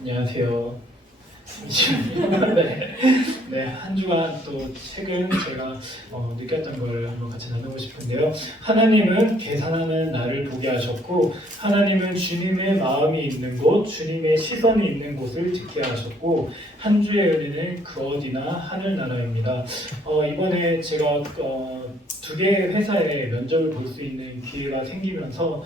안녕하세요. 네, 한 주간 또 최근 제가 느꼈던 걸 한번 같이 나누고 싶은데요. 하나님은 계산하는 나를 보게 하셨고, 하나님은 주님의 마음이 있는 곳, 주님의 시선이 있는 곳을 듣게 하셨고, 한 주의 은혜는 그 어디나 하늘나라입니다. 이번에 제가 두 개의 회사에 면접을 볼 수 있는 기회가 생기면서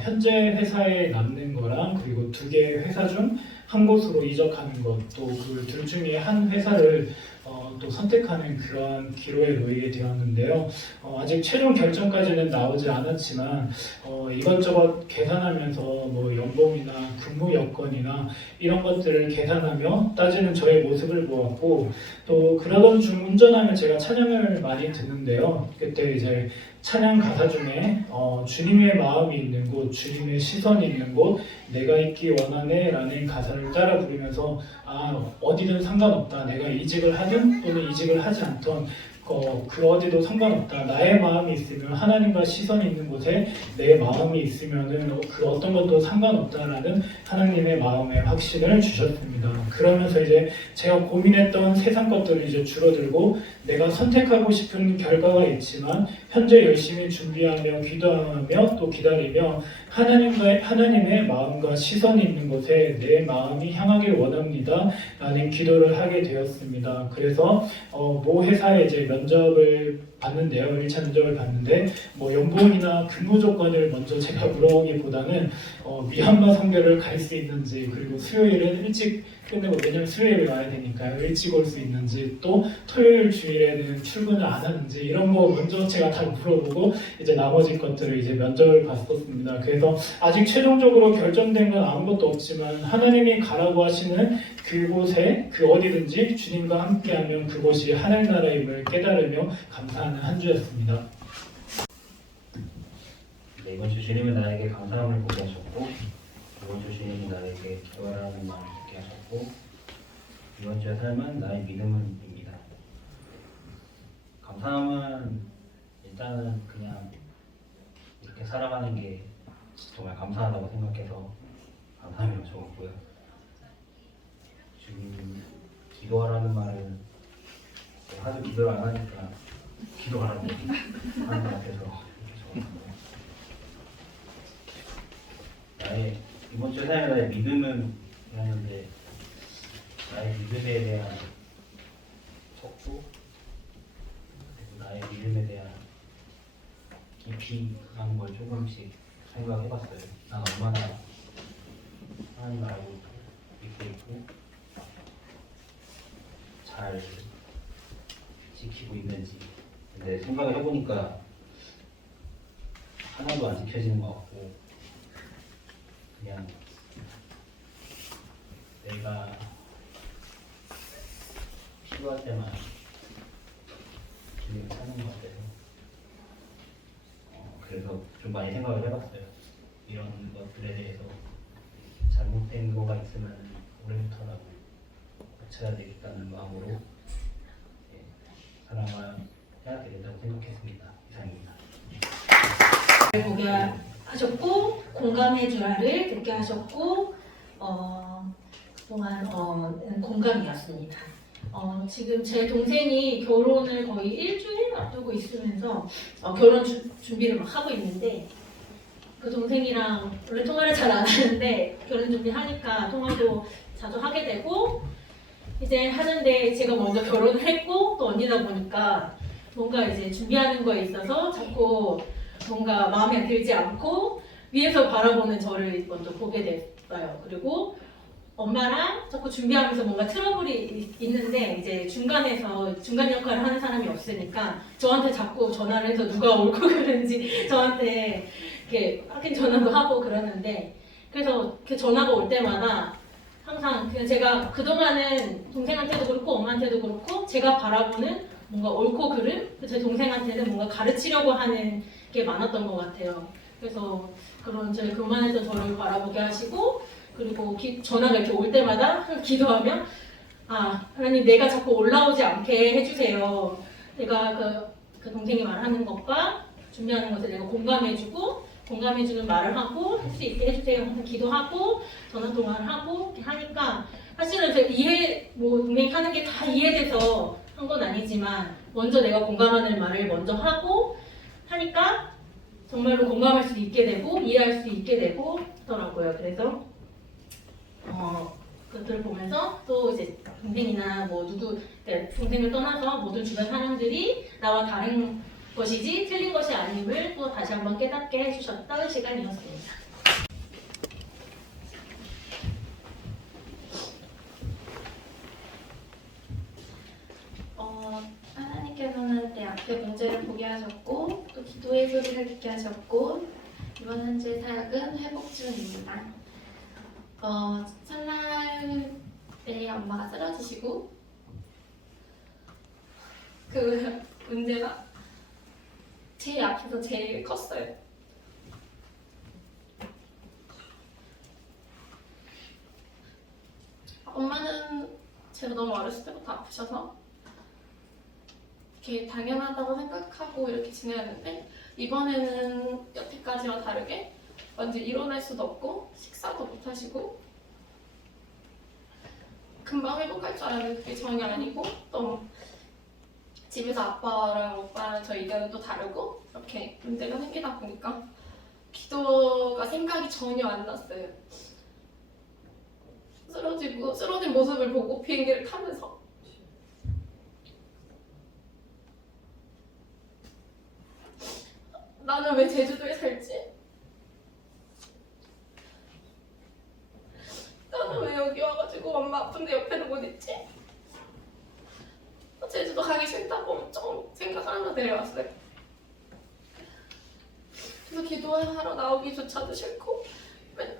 현재 회사에 남는 거랑 그리고 두 개의 회사 중 한 곳으로 이적하는 것, 또 그 둘 중에 한 회사를 또 선택하는 그러한 기로에 놓이게 되었는데요. 아직 최종 결정까지는 나오지 않았지만 이것저것 계산하면서 뭐 연봉이나 근무 여건이나 이런 것들을 계산하며 따지는 저의 모습을 보았고, 또 그러던 중 운전하며 제가 찬양을 많이 듣는데요. 그때 이제 찬양 가사 중에 주님의 마음이 있는 곳, 주님의 시선이 있는 곳, 내가 있기 원하네 라는 가사를 따라 부르면서 어디든 상관없다, 내가 이직을 하든 또는 이직을 하지 않던 그 어디도 상관없다, 나의 마음이 있으면, 하나님과 시선이 있는 곳에 내 마음이 있으면은 그 어떤 것도 상관없다라는 하나님의 마음의 확신을 주셨습니다. 그러면서 이제 제가 고민했던 세상 것들을 이제 줄어들고, 내가 선택하고 싶은 결과가 있지만 현재 열심히 준비하며 기도하며 또 기다리며 하나님의 마음과 시선이 있는 곳에 내 마음이 향하길 원합니다 라는 기도를 하게 되었습니다. 그래서 모 회사에 이제 면접을 봤는데요. 1차 면접을 봤는데 연봉이나 근무 조건을 먼저 제가 물어보기보다는 미얀마 선교를 갈 수 있는지, 그리고 수요일은 일찍 끝내고, 왜냐면 수요일에 와야 되니까요, 일찍 올 수 있는지, 또 토요일 주일에는 출근을 안 하는지, 이런 거 먼저 제가 다 물어보고 이제 나머지 것들을 이제 면접을 봤었습니다. 그래서 아직 최종적으로 결정된 건 아무것도 없지만 하나님이 가라고 하시는 그곳에, 그 어디든지 주님과 함께하면 그곳이 하늘나라임을 깨달으며 감사하는 한 주였습니다. 네, 이번 주 주님은 나에게 감사함을 보게 하셨고, 이번 주 주님이 나에게 기도하라는 마음을 듣게 하셨고, 이번 주의 삶은 나의 믿음입니다. 감사함은 일단은 그냥 이렇게 살아가는 게 정말 감사하다고 생각해서 감사함이라고 적었고요. 주님 기도하라는 말은 하도 기도를 안 하니까 기도하라고 하는 것 같아서 이렇게 적었고요. 이번 주에 사용한 나의 믿음은 이라는데, 나의 믿음에 대한 척도, 그리고 나의 믿음에 대한 깊이라는 걸 조금씩 생각해봤어요. 난 얼마나 하나님을 알고 믿고 있고 잘 지키고 있는지. 근데 생각을 해보니까 하나도 안 지켜지는 것 같고, 그냥 내가 필요할 때만 주님을 찾는 것 같아서 그래서 좀 많이 생각을 해봤어요. 이런 것들에 대해서 잘못된 거가 있으면 올해부터라도 고쳐야 되겠다는 마음으로 살아가야 되겠다고 생각했습니다. 이상입니다. 보게 하셨고, 공감해 주라를 듣게 하셨고, 그동안 공감이었습니다. 지금 제 동생이 결혼을 거의 일주일 앞두고 있으면서 결혼 준비를 막 하고 있는데, 그 동생이랑 원래 통화를 잘 안 하는데 결혼 준비하니까 통화도 자주 하게 되고 이제 하는데, 제가 먼저 결혼을 했고 또 언니다 보니까 뭔가 이제 준비하는 거에 있어서 자꾸 뭔가 마음에 들지 않고 위에서 바라보는 저를 먼저 보게 됐어요. 그리고 엄마랑 자꾸 준비하면서 뭔가 트러블이 있는데, 이제 중간 역할을 하는 사람이 없으니까 저한테 자꾸 전화를 해서 누가 옳고 그른지 저한테 이렇게 확인 전화도 하고 그러는데, 그래서 그 전화가 올 때마다 항상 그냥 제가 그동안은 동생한테도 그렇고 엄마한테도 그렇고 제가 바라보는 뭔가 옳고 그름, 제 동생한테는 뭔가 가르치려고 하는 게 많았던 것 같아요. 그래서 그런 저희 교만해서 저를 바라보게 하시고, 그리고 전화가 이렇게 올 때마다 기도하며 하나님, 내가 자꾸 올라오지 않게 해주세요. 내가 그 동생이 말하는 것과 준비하는 것에 내가 공감해주고 공감해주는 말을 하고 할 수 있게 해주세요. 항상 기도하고 전화 통화를 하고 이렇게 하니까 사실은 제가 동생이 하는 게 다 이해돼서 한 건 아니지만 먼저 내가 공감하는 말을 먼저 하고 하니까 정말로 공감할 수 있게 되고 이해할 수 있게 되고 하더라고요. 그래서 그것들을 보면서 또 이제 동생이나 동생을 떠나서 모든 주변 사람들이 나와 다른 것이지 틀린 것이 아님을 또 다시 한번 깨닫게 해주셨던 시간이었습니다. 하나님께서는 내 앞에 문제를 보게 하셨고 또 기도의 소리를 듣게 하셨고 이번 한 주의 사역은 회복 중입니다. 설날에 엄마가 쓰러지시고 그 문제가 제 앞에서 제일 컸어요. 엄마는 제가 너무 어렸을 때부터 아프셔서 이렇게 당연하다고 생각하고 이렇게 지내는데 이번에는 여태까지와 다르게 완전 일어날 수도 없고 식사도 못 하시고 금방 회복할 줄 알았는데 그게 전혀 아니고 또 집에서 아빠랑 오빠랑 저희 의견은 또 다르고 이렇게 문제가 생기다 보니까 기도가 생각이 전혀 안 났어요. 쓰러진 모습을 보고 비행기를 타면서 나는 왜 제주도에 살지? 나는 왜 여기 와가지고 엄마 아픈데 옆에는 못 있지? 제주도 가기 싫다고 엄청 생각하면서 내려왔어요. 그래서 기도하러 나오기조차도 싫고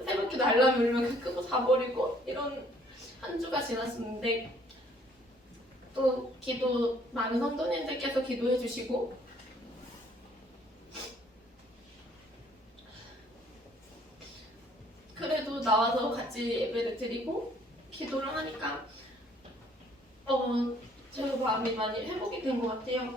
새벽기도 알람이 울면 끄고 자버리고 이런 한 주가 지났었는데 또 많은 성도님들께서 기도해 주시고 그래도 나와서 같이 예배를 드리고 기도를 하니까 제가 마음이 많이 회복이 된 것 같아요.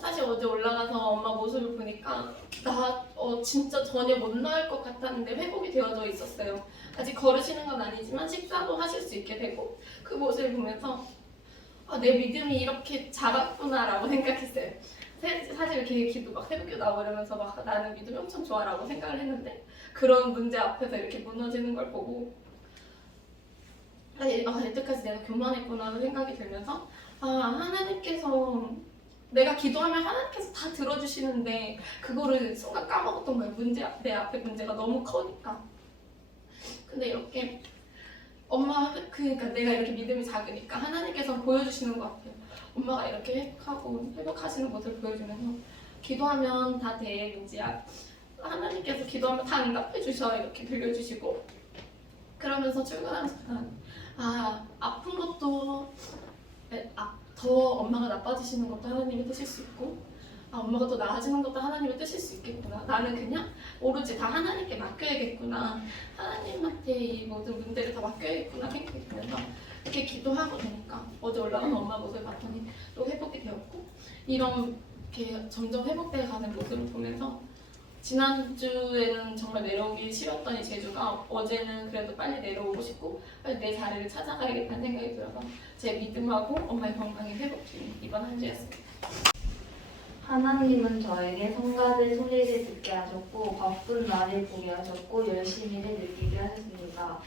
사실 어제 올라가서 엄마 모습을 보니까 나 진짜 전혀 못 나을 것 같았는데 회복이 되어져 있었어요. 아직 걸으시는 건 아니지만 식사도 하실 수 있게 되고 그 모습을 보면서 내 믿음이 이렇게 자랐구나라고 생각했어요. 사실 이렇게 기도 막 새벽기도 나오고 이러면서 막 나는 믿음이 엄청 좋아라고 생각을 했는데 그런 문제 앞에서 이렇게 무너지는 걸 보고 여태까지 내가 교만했구나 생각이 들면서 하나님께서 내가 기도하면 하나님께서 다 들어주시는데 그거를 순간 까먹었던 거예요. 내 앞에 문제가 너무 커니까. 근데 이렇게 그러니까 내가 이렇게 믿음이 작으니까 하나님께서 보여주시는 것 같아요. 엄마가 이렇게 회복하시는 모습을 보여주면서 기도하면 다 돼, 민지야. 하나님께서 기도하면 다 응답해 주셔 이렇게 들려주시고 그러면서 출근하면서 아픈 것도 더 엄마가 나빠지시는 것도 하나님의 뜻일 수 있고 엄마가 또 나아지는 것도 하나님의 뜻일 수 있겠구나. 나는 그냥 오로지 다 하나님께 맡겨야겠구나. 하나님한테 이 모든 문제를 다 맡겨야겠구나 생각이 들면서 이렇게 기도하고 되니까 어제 올라간 엄마 모습을 봤더니 또 회복이 되었고 이렇게 점점 회복되어 가는 모습을 보면서 지난주에는 정말 내려오기 싫었던 이 제주가 어제는 그래도 빨리 내려오고 싶고 빨리 내 자리를 찾아가야겠다는 생각이 들어서 제 믿음하고 엄마의 건강이 회복 중인 이번 한 주였습니다. 하나님은 저에게 성가대 소리를 듣게 하셨고 바쁜 나를 보게 하셨고 열심히를 느끼게 하셨습니다.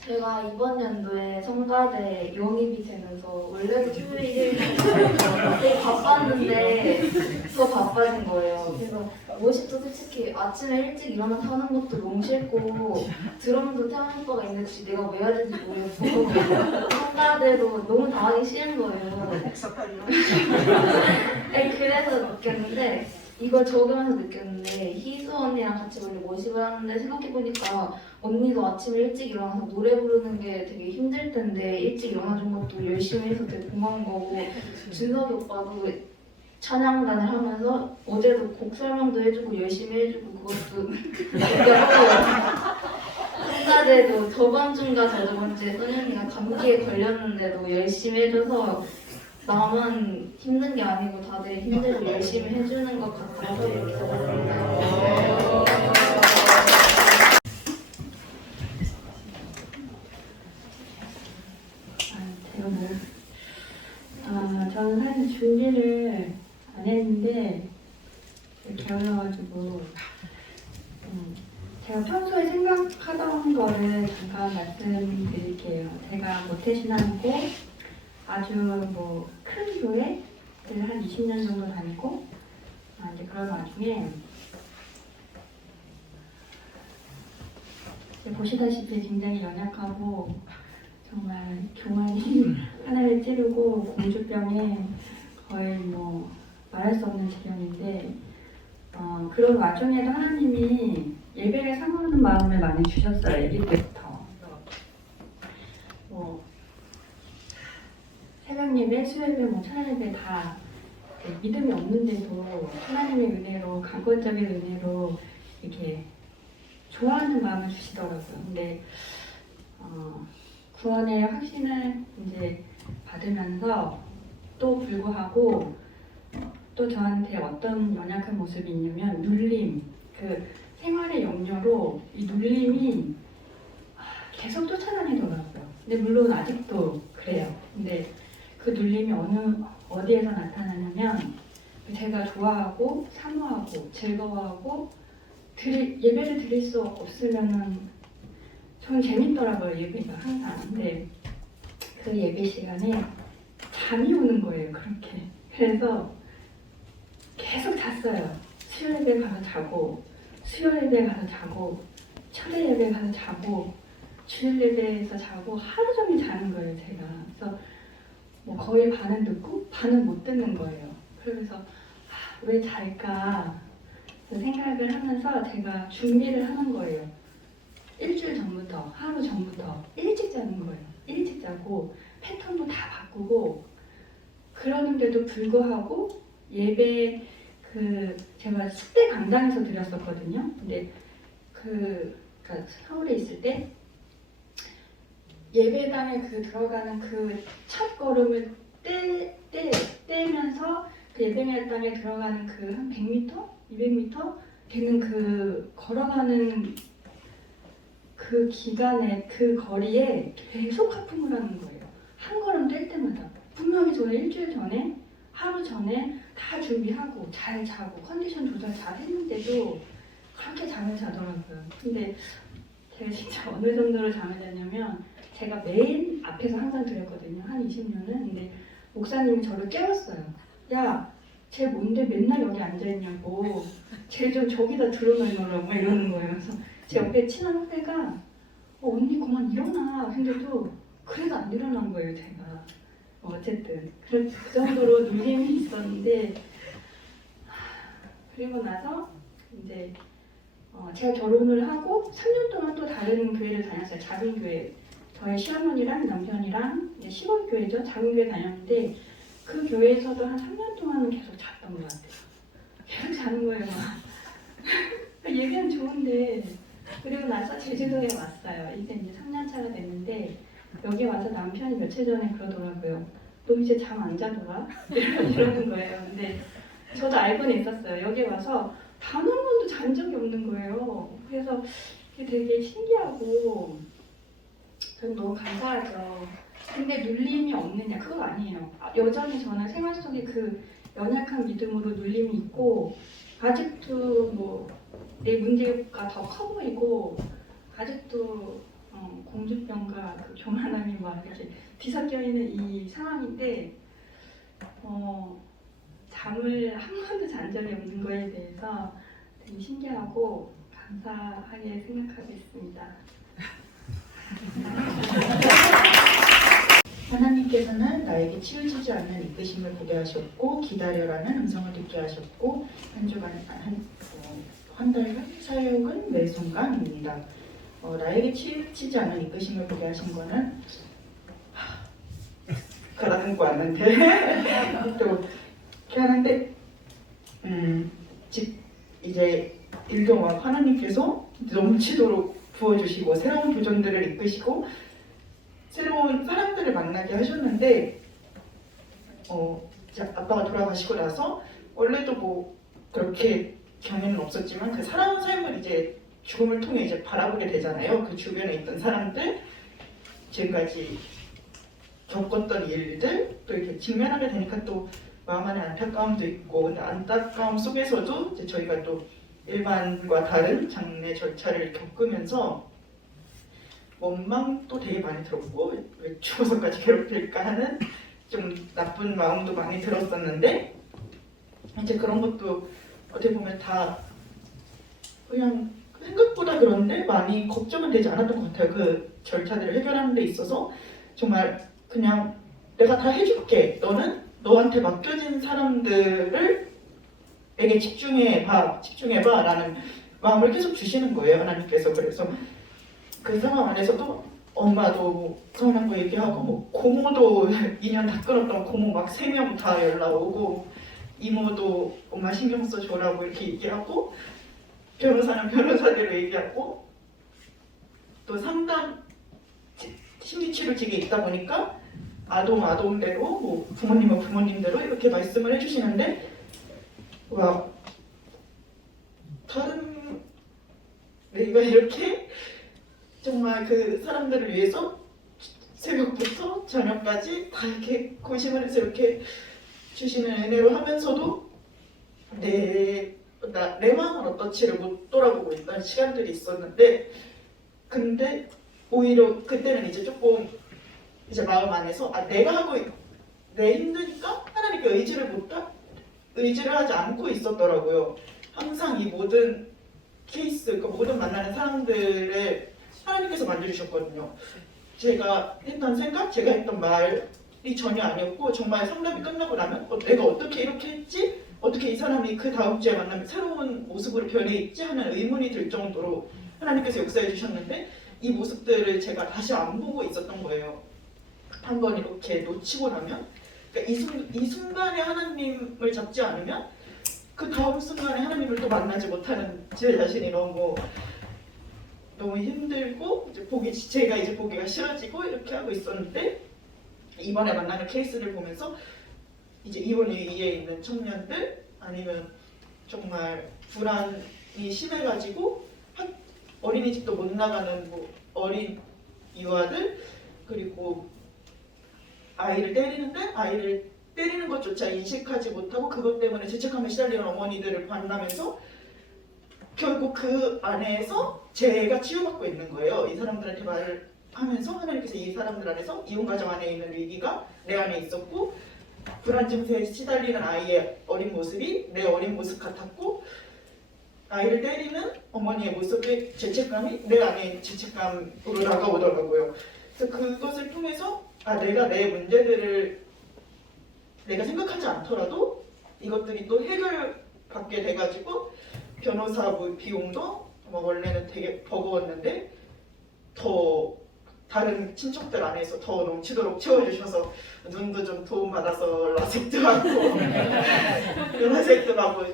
제가 이번 연도에 성가대 영입이 되면서 원래도 토요일 되게 바빴는데 더 바빠진 거예요. 그래서 모습도 솔직히 아침에 일찍 일어나서 하는 것도 너무 싫고 드럼도 태환 오빠가 있는데 내가 왜 해야 되는지 모르겠고 성가대도 너무 당하기 싫은 거예요. 그래서 느꼈는데 이걸 적용해서 느꼈는데 희수 언니랑 같이 원래 모집을 하는데 생각해보니까 언니도 아침에 일찍 일어나서 노래 부르는 게 되게 힘들 텐데 일찍 일어나준 것도 열심히 해서 되게 고마운 거고 준석이 오빠도 찬양단을 하면서 어제도 곡 설명도 해주고 열심히 해주고 그것도 느꼈고 성가대도 저번 주인가 저저번 주에 소년이가 감기에 걸렸는데도 열심히 해줘서 나만 힘든 게 아니고 다들 힘들고 열심히 해주는 것 같아서 이렇게 적었습니다. 제가 저는 사실 준비를 안 했는데 이렇게 어려가지고 제가 평소에 생각하던 거를 잠깐 말씀드릴게요. 제가 모태신앙이고 아주 큰 교회를 한 20년 정도 다니고 이제 그런 와중에 보시다시피 굉장히 연약하고 정말 교만이 하나를 찌르고 공주병에 거의 말할 수 없는 지경인데 그런 와중에도 하나님이 예배를 사모하는 마음을 많이 주셨어요. 아기 때부터. 새벽 예배, 수요예배, 철야 예배 다 믿음이 없는데도 하나님의 은혜로 강권적인 은혜로 이렇게 좋아하는 마음을 주시더라고요. 근데 구원의 확신을 이제 받으면서 또 불구하고 또 저한테 어떤 연약한 모습이 있냐면 눌림, 그 생활의 염려로 이 눌림이 계속 쫓아다니더라고요. 근데 물론 아직도 그래요. 근데 그 눌림이 어디에서 나타나냐면 제가 좋아하고 사모하고 즐거워하고 예배를 드릴 수 없으면은 저는 재밌더라고요. 예배가 항상. 근데 그 예배 시간에 잠이 오는 거예요. 그렇게. 그래서 계속 잤어요. 수요 예배 가서 자고 수요 예배 가서 자고 철야 예배 가서 자고 주일 예배에서 자고 하루 종일 자는 거예요. 제가. 그래서 거의 반은 듣고 반은 못 듣는 거예요. 그러면서 왜 잘까 생각을 하면서 제가 준비를 하는 거예요. 일주일 전부터, 하루 전부터 일찍 자는 거예요. 일찍 자고 패턴도 다 바꾸고 그러는데도 불구하고 예배 제가 숙대 강당에서 드렸었거든요. 근데 그러니까 서울에 있을 때 예배당에 들어가는 그 첫 걸음을 떼면서 그 예배당에 들어가는 그 한 100m? 200m 되는 그 걸어가는 그 기간에 그 거리에 계속 하품을 하는 거예요. 한 걸음 뗄 때마다. 분명히 저는 일주일 전에 하루 전에 다 준비하고 잘 자고 컨디션 조절 잘 했는데도 그렇게 잠을 자더라고요. 근데 제가 진짜 어느 정도로 잠을 잤냐면 제가 맨 앞에서 항상 드렸거든요. 한 20년은. 근데 목사님이 저를 깨웠어요. 야, 쟤 뭔데 맨날 여기 앉아있냐고. 쟤 좀 저기다 들어놓으라고 이러는 거예요. 그래서 제 옆에 친한 후배가 언니 그만 일어나. 근데도 그래도 안 일어난 거예요. 제가. 어쨌든 그 정도로 눌림이 있었는데 그리고 나서 이제 제가 결혼을 하고 3년 동안 또 다른 교회를 다녔어요. 작은 교회. 저희 시어머니랑 남편이랑 시골 교회죠. 작은 교회 다녔는데 그 교회에서도 한 3년 동안은 계속 잤던 것 같아요. 계속 자는 거예요. 예배는 좋은데 그리고 나서 제주도에 왔어요. 이제 3년 차가 됐는데 여기 와서 남편이 며칠 전에 그러더라고요. 너 이제 잠 안 자더라? 이러는 거예요. 근데 저도 알고는 있었어요. 여기 와서 단 한 번도 잔 적이 없는 거예요. 그래서 이게 되게 신기하고 저는 너무 감사하죠. 근데 눌림이 없느냐? 그건 아니에요. 여전히 저는 생활 속에 그 연약한 믿음으로 눌림이 있고 아직도 내 문제가 더 커 보이고 아직도 공주병과 그 교만함이 막 이렇게 뒤섞여 있는 이 상황인데 잠을 한 번도 잔 적이 없는 거에 대해서 되게 신기하고 감사하게 생각하고 있습니다. 하나님께서는 나에게 치우치지 않는 이끄심을 보게 하셨고 기다려라는 음성을 듣게 하셨고 한 주간 한 달간 사역은 매 순간입니다. 나에게 치우치지 않는 이끄심을 보게 하신 거는 그러는 거 왔는데 또 이렇게 하는데 이제 일도 막 하나님께서 넘치도록 부어주시고 새로운 도전들을 이끄시고 새로운 사람들을 만나게 하셨는데 이제 아빠가 돌아가시고 나서 원래도 뭐 그렇게 경험은 없었지만 그 살아온 삶을 이제 죽음을 통해 이제 바라보게 되잖아요. 그 주변에 있던 사람들, 지금까지 겪었던 일들 또 이렇게 직면하게 되니까 또 마음 안에 안타까움도 있고, 근데 안타까움 속에서도 이제 저희가 또 일반과 다른 장례 절차를 겪으면서 원망도 되게 많이 들었고, 왜 죽어서까지 괴롭힐까 하는 좀 나쁜 마음도 많이 들었었는데, 이제 그런 것도 어떻게 보면 다 그냥 생각보다 그런데 많이 걱정은 되지 않았던 것 같아요. 그 절차들을 해결하는 데 있어서 정말 그냥 내가 다 해줄게, 너는 너한테 맡겨진 사람들을 에게 집중해봐 라는 마음을 계속 주시는 거예요, 하나님께서. 그래서 그 상황 안에서도 엄마도 뭐 서운한 거 얘기하고, 뭐 고모도 2년 다 끊었던 고모 막 3명 다 연락 오고, 이모도 엄마 신경 써줘라고 이렇게 얘기하고, 변호사는 변호사대로 얘기하고, 또 상담 심리치료직에 있다 보니까 아동대로, 뭐 부모님은 부모님대로 이렇게 말씀을 해주시는데, 와, 다른 내가 이렇게 정말 그 사람들을 위해서 새벽부터 저녁까지 다 이렇게 고심을 해서 이렇게 주시는 은혜로 하면서도 내 마음은 어떻지를 못 돌아보고 있던 시간들이 있었는데, 근데 오히려 그때는 이제 조금 이제 마음 안에서 내가 하고 내 힘드니까 하나님께 의지를 하지 않고 있었더라고요. 항상 이 모든 케이스, 그 모든 만나는 사람들을 하나님께서 만져주셨거든요. 제가 했던 생각, 제가 했던 말이 전혀 아니었고, 정말 상담이 끝나고 나면 내가 어떻게 이렇게 했지? 어떻게 이 사람이 그 다음 주에 만나면 새로운 모습으로 변해 있지? 하는 의문이 들 정도로 하나님께서 역사해 주셨는데, 이 모습들을 제가 다시 안 보고 있었던 거예요. 한번 이렇게 놓치고 나면, 그러니까 이 순간에 하나님을 잡지 않으면 그 다음 순간에 하나님을 또 만나지 못하는 제 자신이 너무 힘들고, 제가 이제 보기가 싫어지고 이렇게 하고 있었는데, 이번에 만나는 케이스를 보면서 이제 이혼 위기에 있는 청년들, 아니면 정말 불안이 심해가지고 어린이집도 못 나가는 뭐 어린 유아들, 그리고 아이를 때리는 것조차 인식하지 못하고 그것 때문에 죄책감에 시달리는 어머니들을 만나면서 결국 그 안에서 제가 치유받고 있는 거예요. 이 사람들한테 말을 하면서 하나님께서 이 사람들 안에서 이혼 가정 안에 있는 위기가 내 안에 있었고, 불안 증세에 시달리는 아이의 어린 모습이 내 어린 모습 같았고, 아이를 때리는 어머니의 모습의 죄책감이 내 안에 죄책감으로 다가오더라고요. 그래서 그것을 통해서 내가 내 문제들을 내가 생각하지 않더라도 이것들이 또 해결받게 돼가지고, 변호사 비용도 원래는 되게 버거웠는데 더 다른 친척들 안에서 더 넘치도록 채워주셔서 눈도 좀 도움받아서 라섹도 하고 라섹도 하고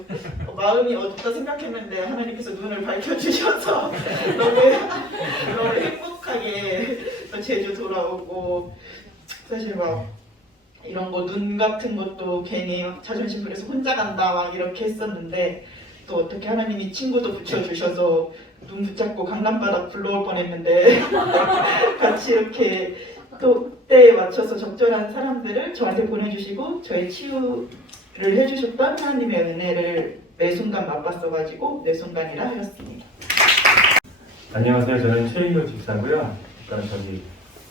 마음이 어둡다 생각했는데 하나님께서 눈을 밝혀주셔서 너무 행복하게 제주 돌아오고, 사실 막 이런 거 눈 같은 것도 괜히 자존심 부려서 혼자 간다 막 이렇게 했었는데, 또 어떻게 하나님이 친구도 붙여주셔서 눈 붙잡고 강남바닥 불러올 뻔했는데 같이 이렇게 또 때에 맞춰서 적절한 사람들을 저한테 보내주시고 저의 치유를 해주셨던 하나님의 은혜를 매 순간 맛봤어가지고 매 순간이라 하였습니다. 안녕하세요. 저는 최인호 집사고요. 그러니까 저기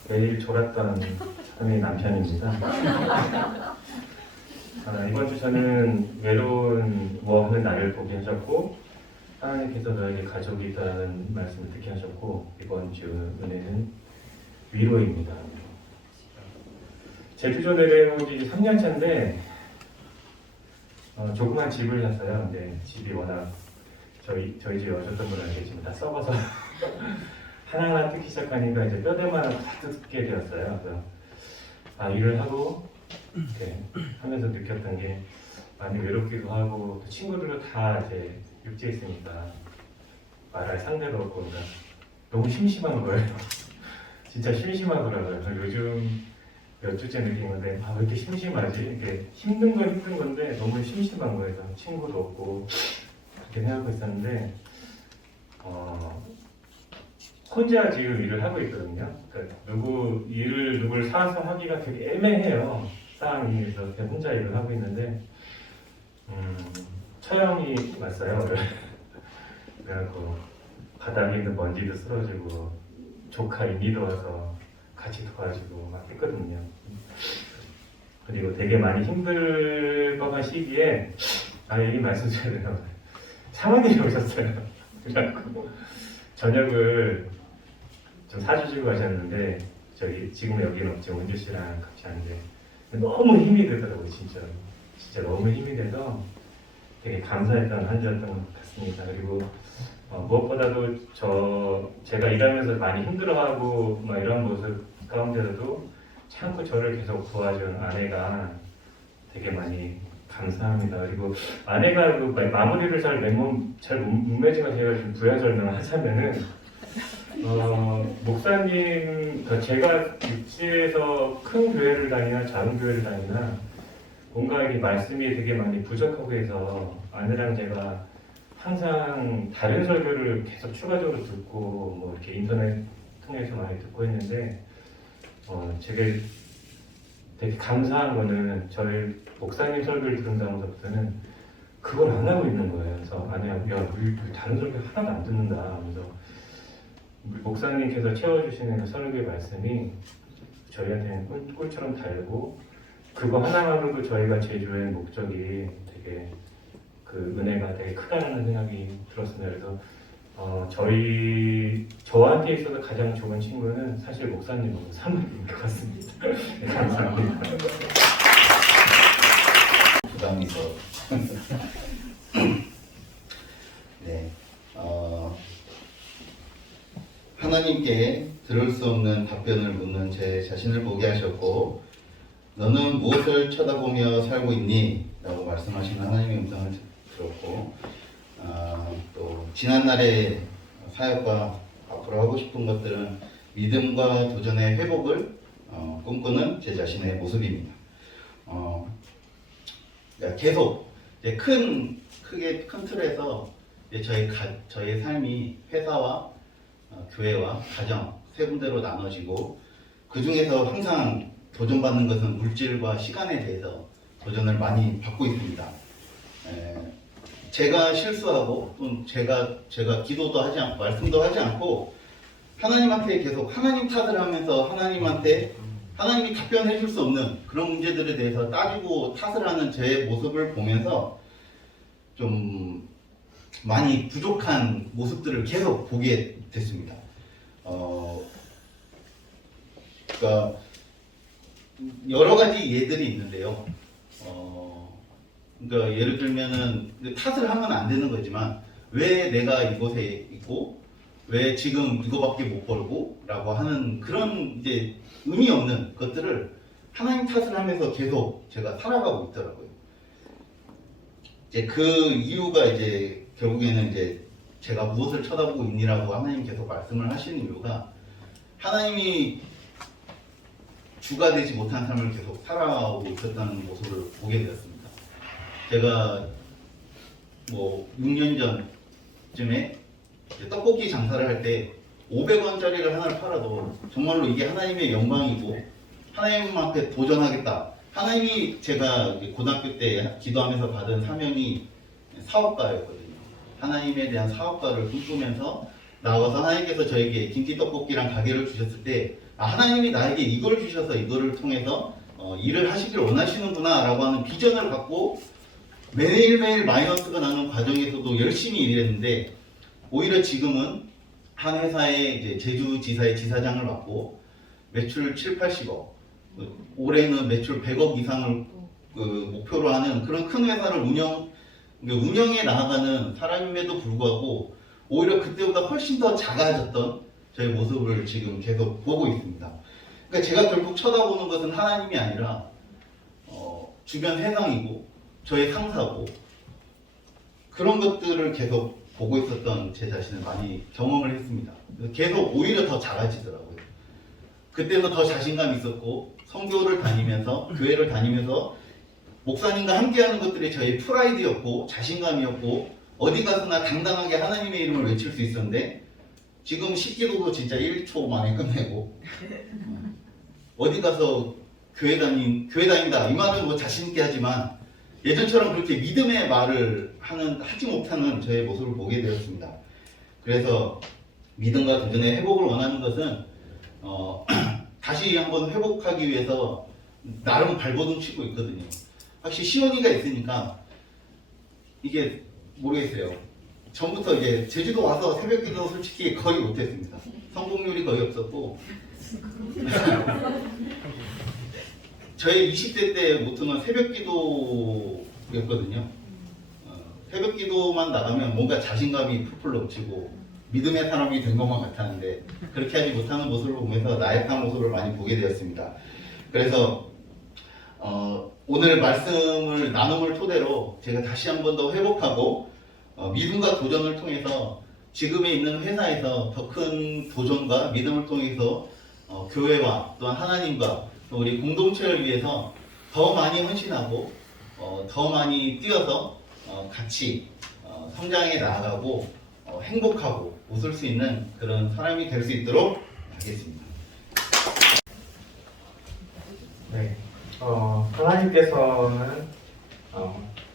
매일 졸았던 사람의 남편입니다. 이번 주 저는 외로운 하는 나를 보게 하셨고, 하나님께서 너에게 가족이 있다는 말씀을 듣게 하셨고, 이번 주 은혜는 위로입니다. 제주도 내려온 지 3년 차인데 조그만 집을 샀어요. 근데 집이 워낙 저희 집에 오셨던 분은 알겠지만 다 썩어서 하나하나 뜯기 시작하니까 이제 뼈대만 다 뜯게 되었어요. 그래서 일을 하고 이렇게 하면서 느꼈던 게 많이 외롭기도 하고, 친구들도 다 이제 육지에 있으니까 말할 상대도 없고, 그러니까 너무 심심한 거예요. 진짜 심심하더라고요. 요즘 몇 주째 느낀 건데 왜 이렇게 심심하지? 이렇게 힘든 건 힘든 건데 너무 심심한 거예요. 친구도 없고 그렇게 생각하고 있었는데 혼자 지금 일을 하고 있거든요. 그러니까 누굴 사서 하기가 되게 애매해요. 상황이. 그래서 그냥 혼자 일을 하고 있는데 처형이 왔어요. 그래갖고 바닥에 있는 먼지도 쓸어주고 조카 이미도 와서 같이 도와주고 막 했거든요. 그리고 되게 많이 힘들 뻔한 시기에 이 말씀드려야 되나 봐요. 사모님이 오셨어요. 그래갖고 저녁을 좀 사주시고 가셨는데 지금 여기는 없죠. 은주 씨랑 같이 하는데 너무 힘이 들더라고요. 진짜 너무 힘이 돼서 되게 감사했던 한 주였던 것 같습니다. 그리고 무엇보다도 제가 일하면서 많이 힘들어하고 막 이런 모습 가운데서도 참고 저를 계속 도와준 아내가 되게 많이 감사합니다. 그리고 아내가 그 마무리를 잘 못 맺으면 제가 좀 부연 설명을 하자면은 목사님, 제가 육지에서 큰 교회를 다니나 작은 교회를 다니나 뭔가 이게 말씀이 되게 많이 부족하고 해서 아내랑 제가 항상 다른 설교를 계속 추가적으로 듣고 뭐 이렇게 인터넷 통해서 많이 듣고 했는데 되게 감사한 거는 저희 목사님 설교를 들은 다음부터는 그걸 안 하고 있는 거예요. 그래서 아내가 우리 다른 설교 하나도 안 듣는다 하면서 목사님께서 채워주시는 그 설교의 말씀이 저희한테는 꿀처럼 달고 그거 하나만으로도 저희가 제주의 목적이 되게 그 은혜가 되게 크다는 생각이 들었습니다. 그래서 저한테 있어서 가장 좋은 친구는 사실 목사님하고 사모님인 것 같습니다. 네, 감사합니다. 부담이 더. 네. 하나님께 들을 수 없는 답변을 묻는 제 자신을 보게 하셨고, 너는 무엇을 쳐다보며 살고 있니? 라고 말씀하시는 하나님의 음성을 들었고, 또 지난날의 사역과 앞으로 하고 싶은 것들은 믿음과 도전의 회복을 꿈꾸는 제 자신의 모습입니다. 계속 이제 큰 틀에서 이제 저희 삶이 회사와 교회와 가정 세 군데로 나눠지고, 그 중에서 항상 도전받는 것은 물질과 시간에 대해서 도전을 많이 받고 있습니다. 제가 실수하고 또 제가 기도도 하지 않고 말씀도 하지 않고 하나님한테 계속 하나님 탓을 하면서 하나님이 답변해 줄 수 없는 그런 문제들에 대해서 따지고 탓을 하는 제 모습을 보면서 좀 많이 부족한 모습들을 계속 보게 됐습니다. 그러니까 여러 가지 예들이 있는데요. 그러니까 예를 들면은 탓을 하면 안 되는 거지만 왜 내가 이곳에 있고 왜 지금 이거밖에 못 벌고 라고 하는 그런 이제 의미 없는 것들을 하나님 탓을 하면서 계속 제가 살아가고 있더라고요. 이제 그 이유가 이제 결국에는 이제 제가 무엇을 쳐다보고 있니라고 하나님 계속 말씀을 하시는 이유가 하나님이 주가 되지 못한 삶을 계속 살아오고 있었다는 모습을 보게 되었습니다. 제가 뭐 6년 전쯤에 떡볶이 장사를 할 때 500원짜리를 하나를 팔아도 정말로 이게 하나님의 영광이고 하나님 앞에 도전하겠다. 하나님이 제가 고등학교 때 기도하면서 받은 사명이 사업가였거든요. 하나님에 대한 사업가를 꿈꾸면서 나와서 하나님께서 저에게 김치떡볶이랑 가게를 주셨을 때 하나님이 나에게 이걸 주셔서 이거를 통해서 일을 하시길 원하시는구나 라고 하는 비전을 갖고 매일매일 마이너스가 나는 과정에서도 열심히 일했는데, 오히려 지금은 한 회사의 이제 제주지사의 지사장을 맡고 매출 7, 80억, 올해는 매출 100억 이상을 목표로 하는 그런 큰 회사를 운영해 나아가는 사람임에도 불구하고 오히려 그때보다 훨씬 더 작아졌던 저의 모습을 지금 계속 보고 있습니다. 그러니까 제가 결국 쳐다보는 것은 하나님이 아니라 주변 세상이고 저의 상사고 그런 것들을 계속 보고 있었던 제 자신을 많이 경험을 했습니다. 계속 오히려 더 작아지더라고요. 그때는 더 자신감이 있었고 선교를 다니면서 교회를 다니면서 목사님과 함께하는 것들이 저의 프라이드였고 자신감이었고 어디 가서나 당당하게 하나님의 이름을 외칠 수 있었는데 지금 10기도도 진짜 1초 만에 끝내고 어디 가서 교회 다닌다 이 말은 뭐 자신 있게 하지만 예전처럼 그렇게 믿음의 말을 하지 못하는 저의 모습을 보게 되었습니다. 그래서 믿음과 도전의 회복을 원하는 것은 다시 한번 회복하기 위해서 나름 발버둥 치고 있거든요. 확실히 시온이가 있으니까 이게 모르겠어요. 전부터 이제 제주도 와서 새벽기도 솔직히 거의 못했습니다. 성공률이 거의 없었고 저의 20대 때 모토는 새벽기도였거든요. 새벽기도만 나가면 뭔가 자신감이 풀풀 넘치고 믿음의 사람이 된 것만 같았는데 그렇게 하지 못하는 모습을 보면서 나약한 모습을 많이 보게 되었습니다. 그래서 오늘 말씀을 나눔을 토대로 제가 다시 한 번 더 회복하고 믿음과 도전을 통해서 지금에 있는 회사에서 더 큰 도전과 믿음을 통해서 교회와 또한 하나님과 또 우리 공동체를 위해서 더 많이 헌신하고 더 많이 뛰어서 같이 성장해 나아가고 행복하고 웃을 수 있는 그런 사람이 될 수 있도록 하겠습니다. 네,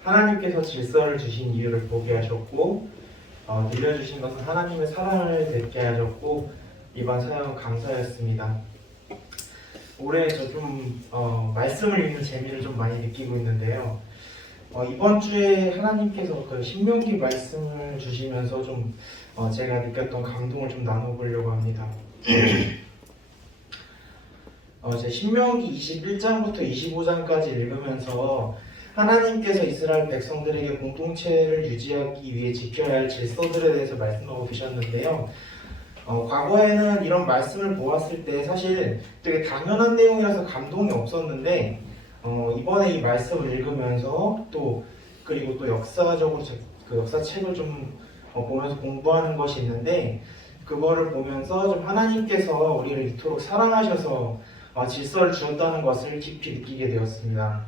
하나님께서 질서를 주신 이유를 보게 하셨고 늘려주신 것은 하나님의 사랑을 듣게 하셨고 이번 사역은 감사였습니다. 올해 저 좀 말씀을 읽는 재미를 좀 많이 느끼고 있는데요. 이번 주에 하나님께서 그 신명기 말씀을 주시면서 좀 제가 느꼈던 감동을 좀 나눠보려고 합니다. 제 신명기 21장부터 25장까지 읽으면서 하나님께서 이스라엘 백성들에게 공동체를 유지하기 위해 지켜야 할 질서들에 대해서 말씀하고 계셨는데요. 과거에는 이런 말씀을 보았을 때 사실 되게 당연한 내용이라서 감동이 없었는데 이번에 이 말씀을 읽으면서 그리고 또 역사적으로 그 역사책을 좀 보면서 공부하는 것이 있는데 그거를 보면서 좀 하나님께서 우리를 이토록 사랑하셔서 질서를 주었다는 것을 깊이 느끼게 되었습니다.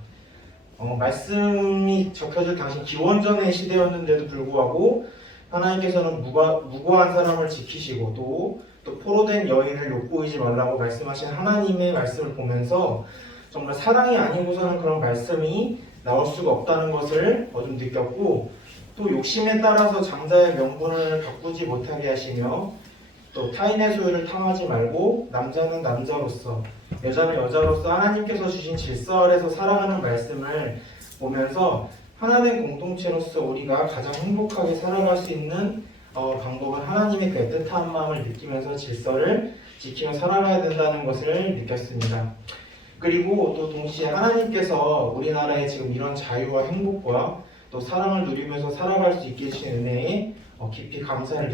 말씀이 적혀질 당시 기원전의 시대였는데도 불구하고 하나님께서는 무고한 사람을 지키시고 또 포로된 여인을 욕보이지 말라고 말씀하신 하나님의 말씀을 보면서 정말 사랑이 아니고서는 그런 말씀이 나올 수가 없다는 것을 좀 느꼈고 또 욕심에 따라서 장자의 명분을 바꾸지 못하게 하시며 또 타인의 소유를 탐하지 말고 남자는 남자로서 여자는 여자로서 하나님께서 주신 질서 아래서 살아가는 말씀을 보면서 하나된 공동체로서 우리가 가장 행복하게 살아갈 수 있는 방법은 하나님의 그 애틋한 마음을 느끼면서 질서를 지키며 살아가야 된다는 것을 느꼈습니다. 그리고 또 동시에 하나님께서 우리나라에 지금 이런 자유와 행복과 또 사랑을 누리면서 살아갈 수 있게 해주신 은혜에 깊이 감사를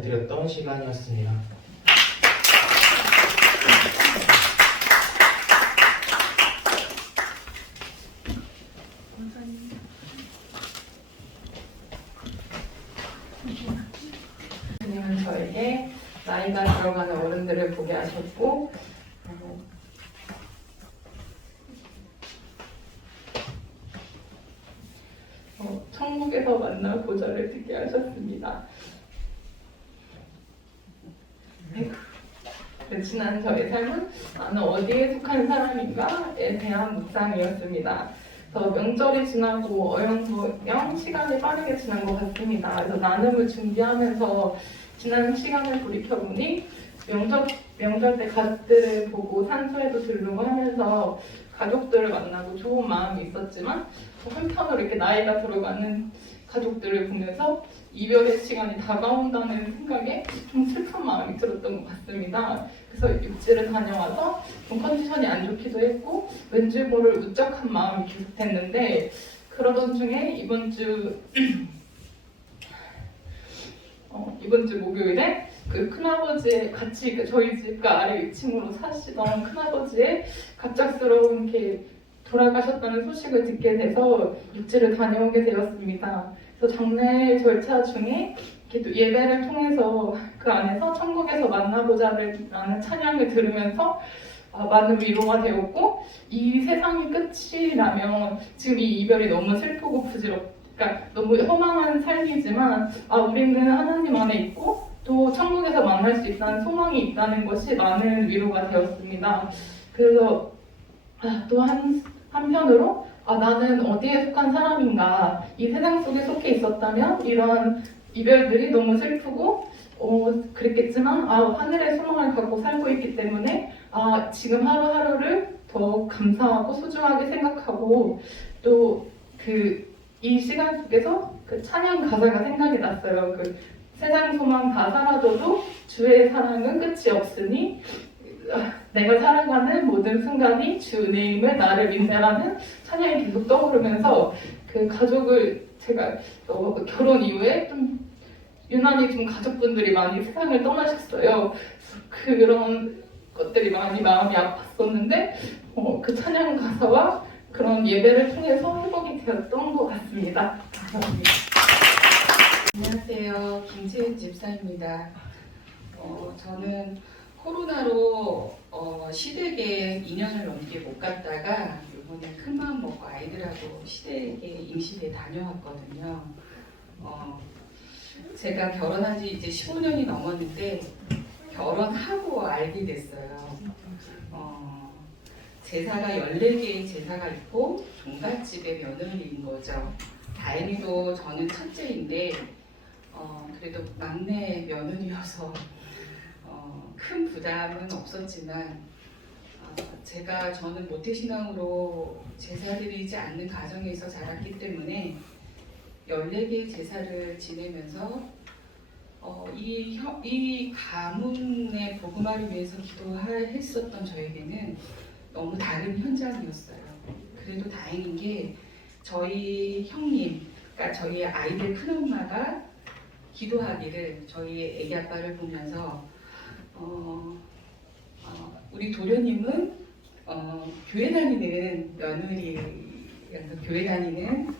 드렸던 시간이었습니다. 주님은 저에게 나이가 들어가는 어른들을 보게 하셨고 천국에서 만날 보좌를 듣게 하셨습니다. 지난 저의 삶은 나는 어디에 속한 사람인가에 대한 묵상이었습니다. 명절이 지나고 어영부영 시간이 빠르게 지난 것 같습니다. 그래서 나눔을 준비하면서 지난 시간을 돌이켜보니 명절 때 가족들을 보고 산소에도 들르고 하면서 가족들을 만나고 좋은 마음이 있었지만 한편으로 이렇게 나이가 들어가는 가족들을 보면서 이별의 시간이 다가온다는 생각에 좀 슬픈 마음이 들었던 것 같습니다. 그래서 육지를 다녀와서 좀 컨디션이 안 좋기도 했고 왠지 모를 우적한 마음이 계속됐는데 그러던 중에 이번 주 목요일에 그 큰아버지의 같이 저희 집과 아래 1층으로 사시던 큰아버지의 갑작스러운 이렇게 돌아가셨다는 소식을 듣게 돼서 육지를 다녀오게 되었습니다. 그래서 장례 절차 중에 이렇게 또 예배를 통해서 그 안에서 천국에서 만나보자라는 찬양을 들으면서 많은 위로가 되었고, 이 세상이 끝이 나면 지금 이 이별이 너무 슬프고 그러니까 너무 허망한 삶이지만 우리는 하나님 안에 있고 또 천국에서 만날 수 있다는 소망이 있다는 것이 많은 위로가 되었습니다. 그래서 또 한편으로 나는 어디에 속한 사람인가, 이 세상 속에 속해 있었다면 이런 이별들이 너무 슬프고 그랬겠지만 하늘의 소망을 갖고 살고 있기 때문에 지금 하루하루를 더 감사하고 소중하게 생각하고, 또 이 시간 속에서 그 찬양 가사가 생각이 났어요. 그 세상 소망 다 사라져도 주의 사랑은 끝이 없으니 내가 살아가는 모든 순간이 주 은혜임을 나를 믿네라는 찬양이 계속 떠오르면서 그 가족을 제가 결혼 이후에 좀 유난히 좀 가족분들이 많이 세상을 떠나셨어요. 그런 것들이 많이 마음이 아팠었는데 그 찬양 가사와 그런 예배를 통해서 회복이 되었던 것 같습니다. 감사합니다. 안녕하세요. 김채은 집사입니다. 저는 코로나로 시댁에 2년을 넘게 못 갔다가 이번에 큰마음 먹고 아이들하고 시댁에 임시에 다녀왔거든요. 제가 결혼한 지 이제 15년이 넘었는데 결혼하고 알게 됐어요. 제사가 14개의 제사가 있고 종갓집의 며느리인 거죠. 다행히도 저는 첫째인데 그래도 막내 며느리여서 큰 부담은 없었지만 저는 모태신앙으로 제사 드리지 않는 가정에서 자랐기 때문에 14개의 제사를 지내면서 이 가문의 복음화를 위해서 기도했었던 저에게는 너무 다른 현장이었어요. 그래도 다행인 게 저희 형님, 그러니까 저희 아이들 큰엄마가 기도하기를 저희 애기 아빠를 보면서 우리 도련님은 교회 다니는 며느리, 교회 다니는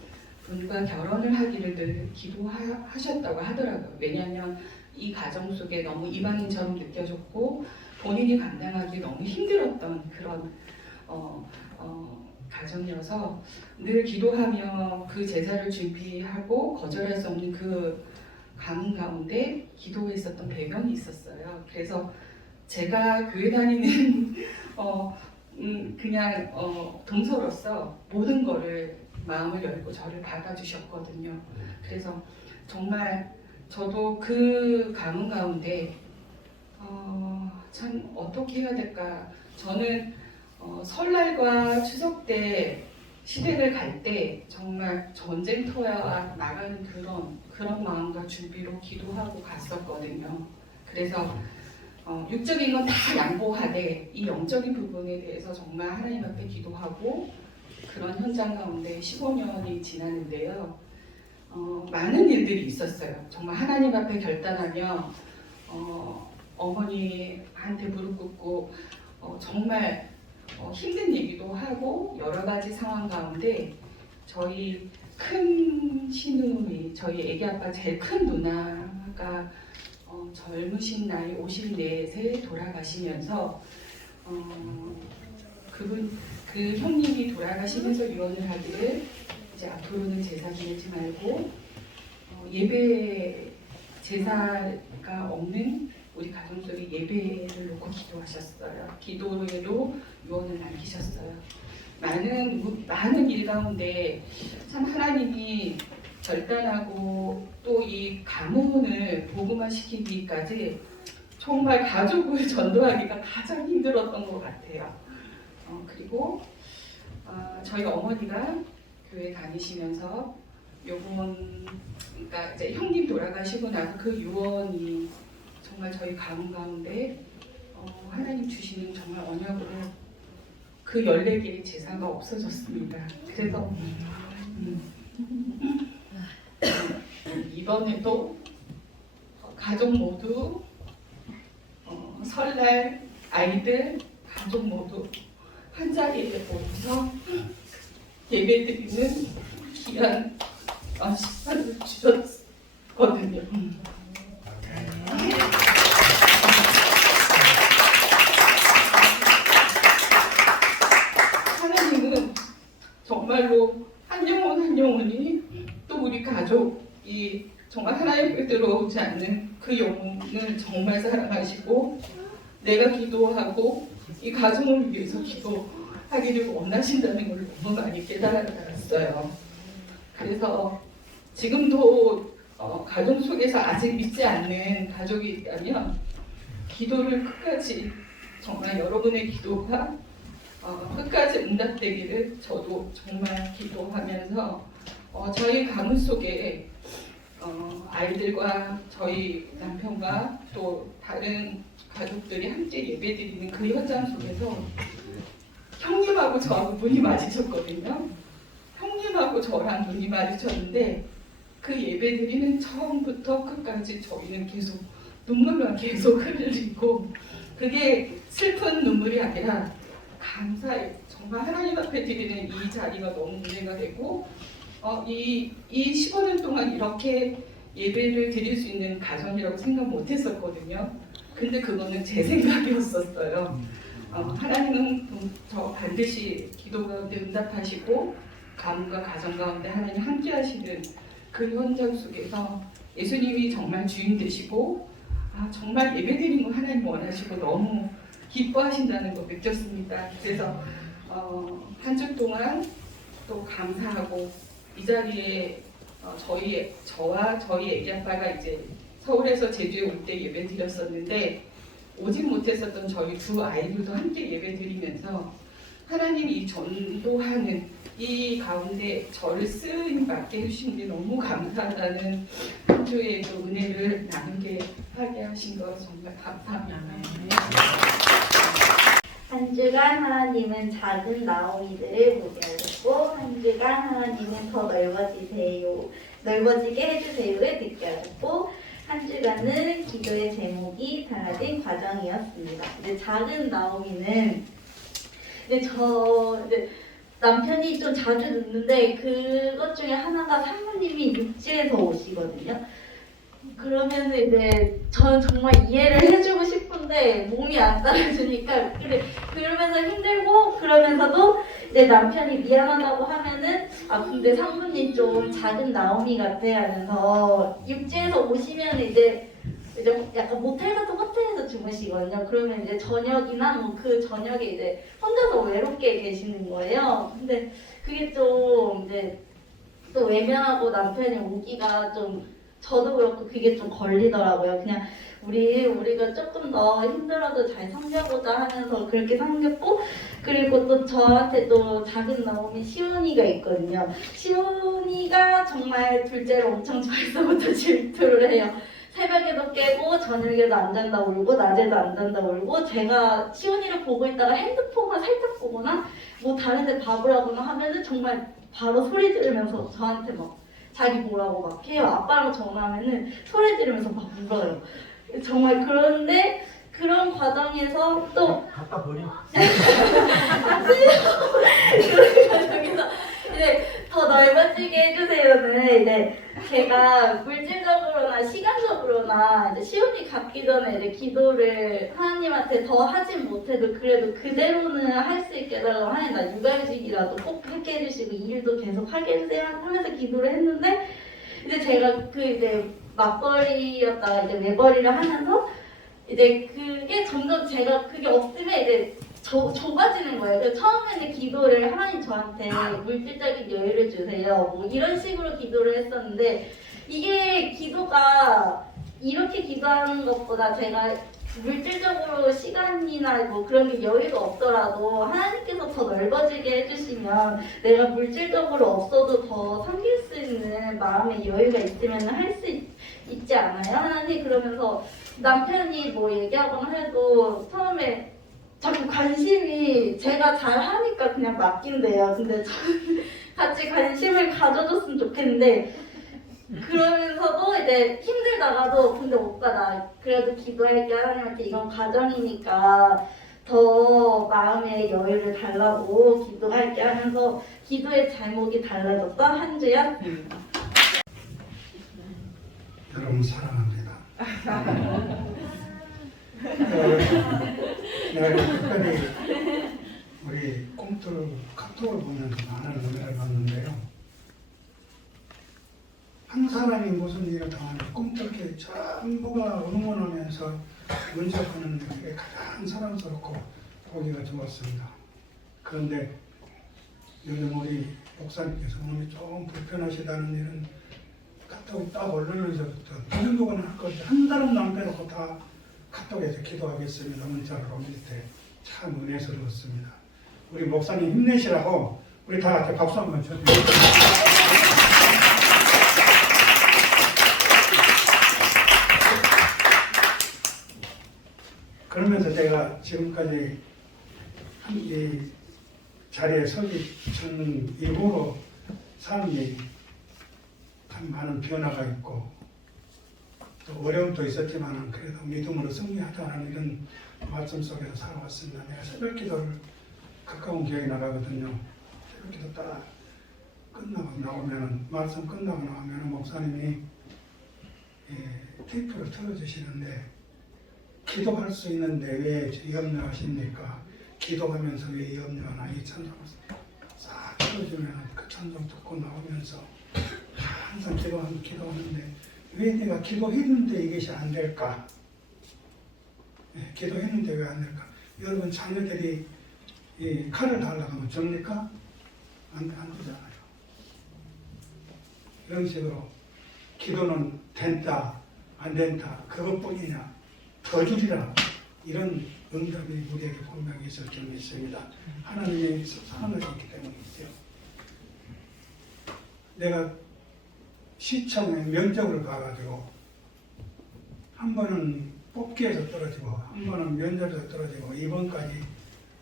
분과 결혼을 하기를 늘 기도하셨다고 하더라고요. 왜냐하면 이 가정 속에 너무 이방인처럼 느껴졌고 본인이 감당하기 너무 힘들었던 그런 가정이어서 늘 기도하며 그 제사를 준비하고 거절할 수 없는 그 가문 가운데 기도했었던 배경이 있었어요. 그래서 제가 교회 다니는 그냥 동서로서 모든 거를 마음을 열고 저를 받아주셨거든요. 그래서 정말 저도 그 가문 가운데 참 어떻게 해야 될까. 저는 설날과 추석 때 시댁을 갈 때 정말 전쟁터와 나가는 그런 마음과 준비로 기도하고 갔었거든요. 그래서 육적인 건 다 양보하되 이 영적인 부분에 대해서 정말 하나님 앞에 기도하고 그런 현장 가운데 15년이 지났는데요. 많은 일들이 있었어요. 정말 하나님 앞에 결단하며 어머니한테 무릎 꿇고 정말 힘든 얘기도 하고 여러 가지 상황 가운데 저희 큰 시누이, 저희 애기 아빠 제일 큰 누나가 젊으신 나이 54세 돌아가시면서 그 형님이 돌아가시면서 유언을 하기를 이제 앞으로는 제사 지내지 말고 예배 제사가 없는 우리 가정 속에 예배를 놓고 기도하셨어요. 기도로 유언을 남기셨어요. 많은 일 가운데 참 하나님이 결단하고 또 이 가문을 복음화시키기까지 정말 가족을 전도하기가 가장 힘들었던 것 같아요. 그리고 저희 어머니가 교회 다니시면서 그러니까 이제 형님 돌아가시고 나서 그 유언이 정말 저희 가문 가운데 하나님 주시는 정말 언약으로 그 14개의 제사가 없어졌습니다. 그래서 이번에도 가족 모두 설날 아이들 가족 모두 한 자리에 모여서 예배드리는 귀한 시간을 주셨거든요. 하나님은 정말로 한 영혼 한 영혼이 또 우리 가족이 정말 하나님께 들어오지 않는 그 영혼을 정말 사랑하시고 내가 기도하고 이 가정을 위해서 기도하기를 원하신다는 걸 너무 많이 깨달았어요. 그래서 지금도 가정 속에서 아직 믿지 않는 가족이 있다면 기도를 끝까지 정말 여러분의 기도가 끝까지 응답되기를 저도 정말 기도하면서 저희 가문 속에 아이들과 저희 남편과 또 다른 가족들이 함께 예배드리는 그 현장 속에서 형님하고 저하고 눈이 마주쳤거든요. 형님하고 저랑 눈이 마주쳤는데 그 예배드리는 처음부터 끝까지 저희는 계속 눈물만 계속 흘리고 그게 슬픈 눈물이 아니라 감사해. 정말 하나님 앞에 드리는 이 자리가 너무 은혜가 되고 이 15년 동안 이렇게 예배를 드릴 수 있는 가정이라고 생각 못했었거든요. 근데 그거는 제 생각이었었어요. 하나님은 저 반드시 기도 가운데 응답하시고 가문과 가정 가운데 하나님 함께 하시는 그 현장 속에서 예수님이 정말 주인 되시고 정말 예배드리는 거 하나님 원하시고 너무 기뻐하신다는 거 느꼈습니다. 그래서 한 주 동안 또 감사하고 이 자리에 저와 저희 애기 아빠가 이제 서울에서 제주에 올 때 예배 드렸었는데 오직 못했었던 저희 두 아이들도 함께 예배 드리면서 하나님이 전도하는 이 가운데 저를 쓰임 받게 해주신 게 너무 감사하다는 한 주의 그 은혜를 나누게 하게 하신 거 정말 감사합니다. 한 주간 하나님은 작은 나오미들을 보게 하셨고 한 주간 하나님은 더 넓어지게 해주세요를 듣게 하셨고 한 주간은 기도의 제목이 달라진 과정이었습니다. 이제 작은 나오미는 이제 남편이 좀 자주 늦는데 그것 중에 하나가 사모님이 육지에서 오시거든요. 그러면 이제 저는 정말 이해를 해주고 싶은데 몸이 안 따라주니까 그러면서 힘들고 그러면서도 이제 남편이 미안하다고 하면은 근데 상무님 좀 작은 나오미 같아 하면서 육지에서 오시면 이제 약간 모텔 같은 호텔에서 주무시거든요. 그러면 이제 저녁이나 뭐 그 저녁에 이제 혼자서 외롭게 계시는 거예요. 근데 그게 좀 이제 또 외면하고 남편이 오기가 좀 저도 그렇고 그게 좀 걸리더라고요. 그냥 우리가 조금 더 힘들어도 잘 섬겨보자 하면서 그렇게 섬겼고 그리고 또 저한테 또 작은 나오미 시온이가 있거든요. 시온이가 정말 둘째를 엄청 벌써부터 질투를 해요. 새벽에도 깨고 저녁에도 안 잔다 울고 낮에도 안 잔다 울고 제가 시온이를 보고 있다가 핸드폰만 살짝 보거나 뭐 다른 데 밥을 하거나 하면은 정말 바로 소리 지르면서 저한테 막 자기 보라고 막 해요. 아빠랑 전화하면은 소리 지르면서 막 울어요. 정말 그런데 그런 과정에서 또 갖다 버려. 그런 과정에서 이제 더 넓어지게 해주세요는 이제 제가 물질적으로나 시간적으로나 이제 시온이 갖기 전에 이제 기도를 하나님한테 더 하진 못해도 그래도 그대로는 할 수 있게 해달라고 하나님 나 육아휴직이라도 꼭 하게 해주시고 일도 계속 하게 해주세요 하면서 기도를 했는데 이제 제가 그 이제 맞벌이였다가 이제 외벌이를 하면서 이제 그게 점점 제가 그게 없으면 이제 좁아지는 거예요. 그래서 처음에는 기도를 하나님 저한테 물질적인 여유를 주세요. 뭐 이런 식으로 기도를 했었는데 이게 기도가 이렇게 기도하는 것보다 제가 물질적으로 시간이나 뭐 그런 게 여유가 없더라도 하나님께서 더 넓어지게 해주시면 내가 물질적으로 없어도 더 섬길 수 있는 마음의 여유가 있으면 할 수 있지 않아요? 하나님 그러면서 남편이 뭐 얘기하거나 해도 처음에 자꾸 관심이 제가 잘 하니까 그냥 맡긴대요. 근데 저는 같이 관심을 가져줬으면 좋겠는데 그러면서도 이제 힘들다가도 근데 오빠 나 그래도 기도할게 하나님한테 이건 가정이니까 더 마음의 여유를 달라고 기도할게 하면서 기도의 제목이 달라졌던 한 주였습니다. 여러분 사랑합니다. 내가 특별히 우리 꿈틀 카톡을 보면서 많은 은혜를 받는데요. 한 사람이 무슨 일을 당하면 꿈틀게 전부가 응원하면서 문자하는 게 가장 사랑스럽고 보기가 좋았습니다. 그런데 요즘 우리 목사님께서 몸이 좀 불편하시다는 일은 카톡이 딱 올리면서부터 누구는 할 것이 한 사람도 안 빼놓고 다 카톡에서 기도하겠습니다. 문자로 밑에 참 은혜스러웠습니다. 우리 목사님 힘내시라고 우리 다 같이 박수 한번 쳐주세요. 그러면서 제가 지금까지 이 자리에 서기 전 이후로 삶이 참 많은 변화가 있고 또 어려움도 있었지만 그래도 믿음으로 승리하자는 이런 말씀 속에서 살아왔습니다. 내가 새벽 기도를 가까운 기억이 나가거든요. 새벽 기도 딱 끝나고 나오면 말씀 끝나고 나오면 목사님이 테이프를 틀어주시는데 기도할 수 있는데 왜 염려하십니까? 기도하면서 왜 염려하나? 이 찬송을 싹 틀어주면 그 찬송 듣고 나오면서 항상 기도하는데 왜 내가 기도했는데 이것이 안 될까? 기도했는데 왜 안 될까? 여러분 자녀들이 이 칼을 달라고 하면 접니까? 안 되잖아요. 이런 식으로 기도는 된다, 안 된다, 그것뿐이냐? 더 주리라. 이런 응답이 우리에게 분명히 있을 줄 믿습니다. 하나님의 사랑을 있기 때문이죠. 내가 시청에 면접을 가가지고 한 번은 뽑기에서 떨어지고 한 번은 면접에서 떨어지고 2번까지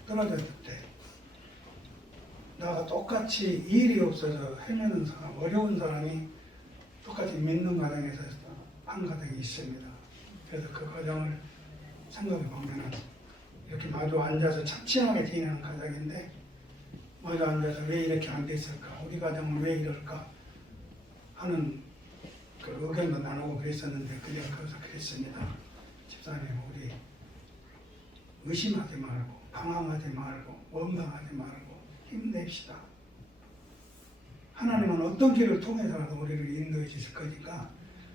떨어졌을 때 나가 똑같이 일이 없어서 헤매는 사람, 어려운 사람이 똑같이 믿는 과정에서 한 과정이 있습니다. 그래서 그 과정을 생각해 보면 이렇게 마주 앉아서 참치하게 지내는 과정인데 마주 앉아서 왜 이렇게 안 됐을까? 우리 가정은 왜 이럴까? 하는 그 의견도 나누고 그랬었는데 그냥 거기서 그랬습니다. 집사님, 우리 의심하지 말고 방황하지 말고 원망하지 말고 힘냅시다. 하나님은 어떤 길을 통해서라도 우리를 인도해 주실 거니까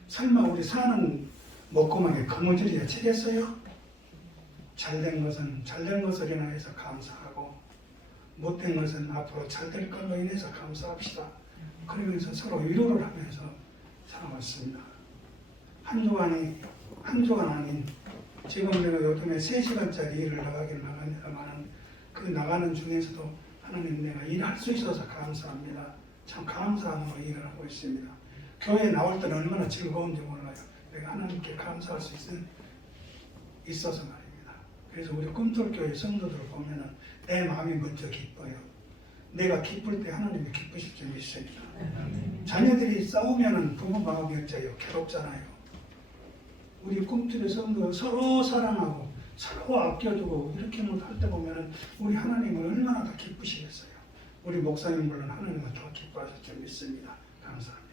설마 우리 사는 먹고만에 거머쥐리가 치겠어요? 잘된 것은 잘된 것을 인해서 감사하고 못된 것은 앞으로 잘될 걸로 인해서 감사합시다. 그러면서 서로 위로를 하면서 살아왔습니다. 한 주간 아닌 지금 내가 요즘에 3시간짜리 일을 나갑니다만 그 나가는 중에서도 하나님 내가 일할 수 있어서 감사합니다. 참 감사함으로 일을 하고 있습니다. 교회에 나올 때는 얼마나 즐거운지 몰라요. 내가 하나님께 감사할 수 있어서 말입니다. 그래서 우리 꿈틀교회 성도들을 보면은 내 마음이 먼저 기뻐요. 내가 기쁠 때 하나님이 기쁘실 줄 믿습니다. 자녀들이 싸우면은 부모 마음이 어째요? 괴롭잖아요. 우리 꿈틀의 성도 서로 사랑하고 서로 아껴주고 이렇게 할 때 보면은 우리 하나님은 얼마나 더 기쁘시겠어요. 우리 목사님 물론 하나님은 더 기뻐하실 줄 믿습니다. 감사합니다.